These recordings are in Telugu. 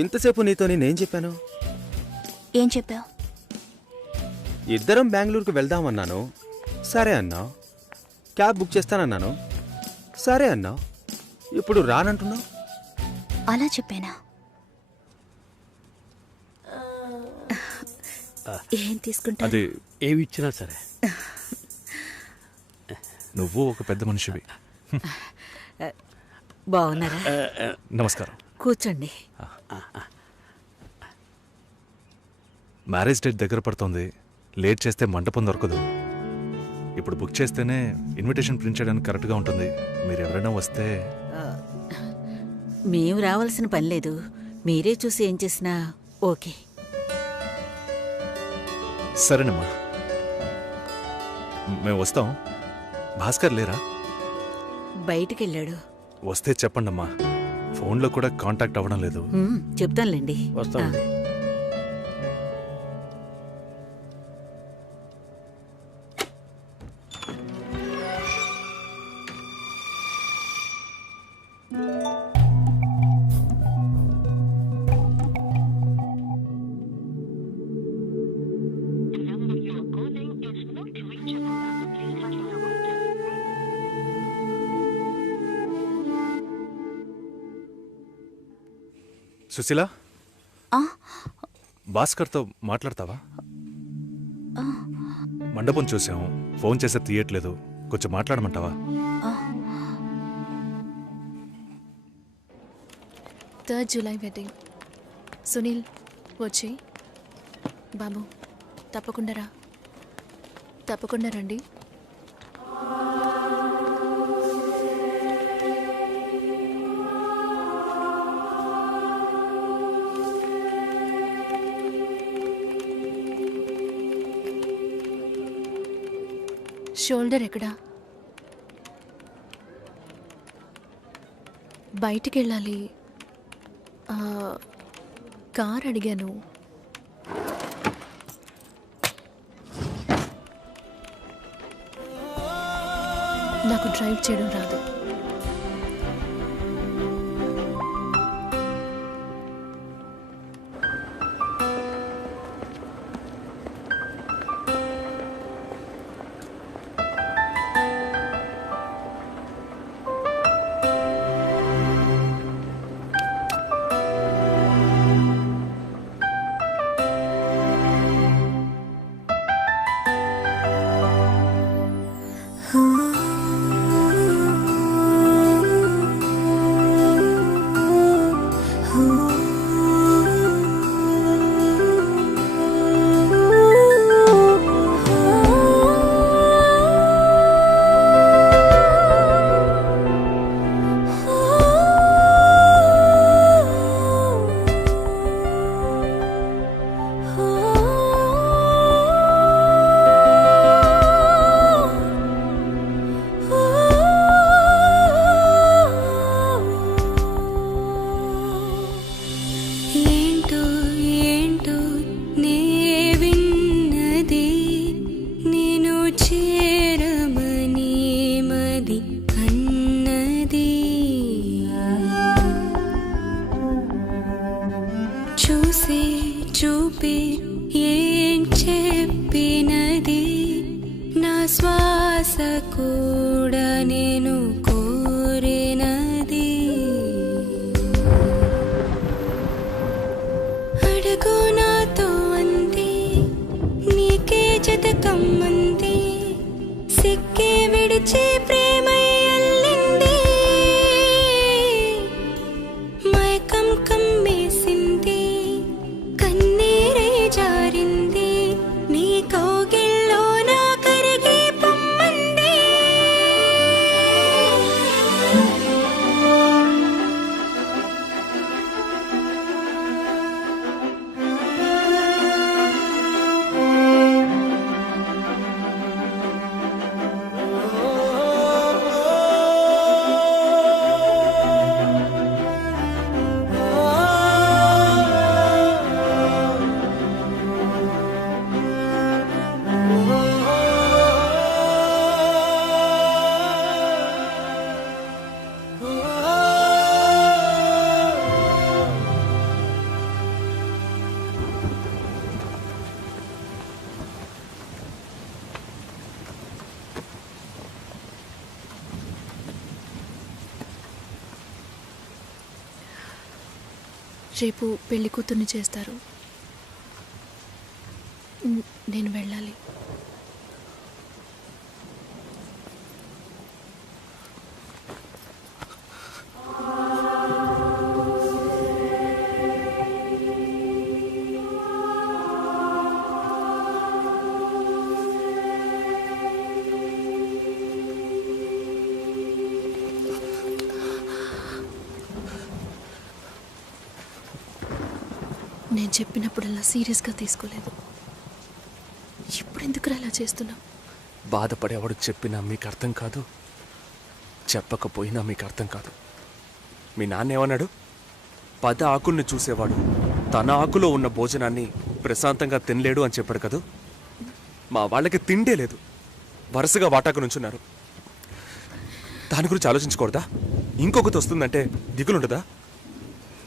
ఇంతసేపు నీతో నేనేం చెప్పాను? ఏం చెప్పావు? ఇద్దరం బెంగళూరుకు వెళ్దామన్నాను, సరే అన్నావు. క్యాబ్ బుక్ చేస్తానన్నాను, సరే అన్నావు. ఇప్పుడు రానంటున్నావు. అలా చెప్పానా? ఏం తీసుకుంటా? అది ఏవి ఇచ్చినా సరే. నువ్వు ఒక పెద్ద మనిషివి. బాగున్నారా? నమస్కారం. కూర్చోండి. మ్యారేజ్ డేట్ దగ్గర పడుతుంది. లేట్ చేస్తే మంటపం దొరకదు. ఇప్పుడు బుక్ చేస్తేనే ఇన్విటేషన్ ప్రింట్ చేయడానికి కరెక్ట్గా ఉంటుంది. మీరు ఎవరైనా వస్తే. మేము రావాల్సిన పని లేదు, మీరే చూసి ఏం చేసినా ఓకే. సరేనమ్మా, మేము వస్తాం. భాస్కర్ లేరా? బయటికెళ్ళాడు. వస్తే చెప్పండమ్మా. ఫోన్లో కూడా కాంటాక్ట్ అవ్వడం లేదు. చెప్తానులేండి. వస్తామండి. సుశీల, భాస్కర్తో మాట్లాడతావా? మండపం చూసాం, ఫోన్ చేస్తే తీయట్లేదు. కొంచెం మాట్లాడమంటావా? 3rd July wedding. సునీల్ వచ్చి. బాబు తప్పకుండా రండి. షోల్డర్ ఎక్కడా? బయటికి వెళ్ళాలి. కార్ అడిగాను. నాకు డ్రైవ్ చేయడం రాదు. చూపి ఏం చెప్పినది నా శ్వాస కూడా నేను కోరినది అడుగు నాతో అంది నీకే జతకమ్మంది సిక్కే విడిచి ప్రేమై అల్లింది మైకం కమ్మేసింది కన్నీరే జారింది నీ కౌగిల్లో నా కరిగి పొమ్మంది రేపు పెళ్లి కూతుర్ని చేస్తారు. నేను వెళ్ళాలి. నేను చెప్పినప్పుడల్లా సీరియస్గా తీసుకోలేదు. ఇప్పుడు ఎందుకు అలా చేస్తున్నా? బాధపడేవాడు చెప్పినా మీకు అర్థం కాదు, చెప్పకపోయినా మీకు అర్థం కాదు. మీ నాన్న ఏమన్నాడు? 10 ఆకుల్ని చూసేవాడు తన ఆకులో ఉన్న భోజనాన్ని ప్రశాంతంగా తినలేడు అని చెప్పాడు కదా. మా వాళ్ళకి తిండే లేదు, వరుసగా వాటాకు నుంచున్నారు. దాని గురించి ఆలోచించకూడదా? ఇంకొకటి వస్తుందంటే దిగులుండదా?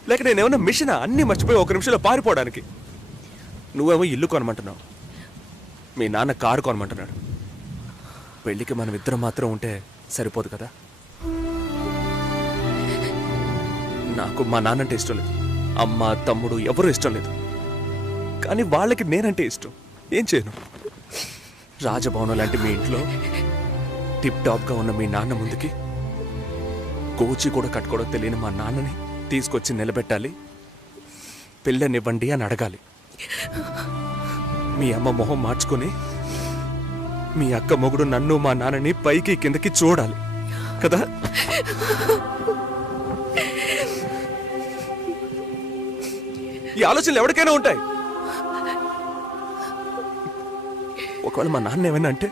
లేక నేనేమన్నా మిషనా అన్నీ మర్చిపోయి 1 నిమిషంలో పారిపోవడానికి? నువ్వేమో ఇల్లు కొనమంటున్నావు, మీ నాన్న కారు కొనమంటున్నాడు. పెళ్ళికి మనం ఇద్దరం మాత్రం ఉంటే సరిపోదు కదా. నాకు మా నాన్నంటే ఇష్టం లేదు, అమ్మ తమ్ముడు ఎవరూ ఇష్టం లేదు. కానీ వాళ్ళకి నేనంటే ఇష్టం. ఏం చేయను? రాజభవనం లాంటి మీ ఇంట్లో టిప్ టాప్గా ఉన్న మీ నాన్న ముందుకి కోచి కూడా కట్టుకోవడం తెలియని మా నాన్నని తీసుకొచ్చి నిలబెట్టాలి, పిల్లనివ్వండి అని అడగాలి. మీ అమ్మ మొహం మార్చుకొని మీ అక్క మొగుడు నన్ను మా నాన్నని పైకి కిందకి చూడాలి కదా. ఈ ఆలోచనలు ఎవరికైనా ఉంటాయి. ఒకవేళ మా నాన్న ఏమైనా అంటే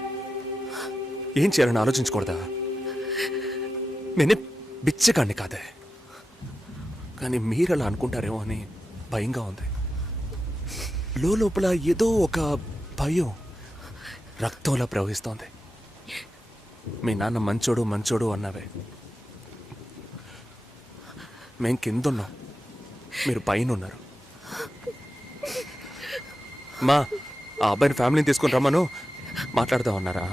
ఏం చేయాలని ఆలోచించకూడదా? నేనే బిచ్చగాడిని కాదే, కానీ మీరు అలా అనుకుంటారేమో అని భయంగా ఉంది. లోపల ఏదో ఒక భయం రక్తంలా ప్రవహిస్తోంది. మీ నాన్న మంచోడు మంచోడు అన్నావే, మేం కిందున్నాం, మీరు పైన ఉన్నారు. మా ఆ అబ్బాయిని ఫ్యామిలీని తీసుకుని రమ్మను, మాట్లాడదాం అన్నారా?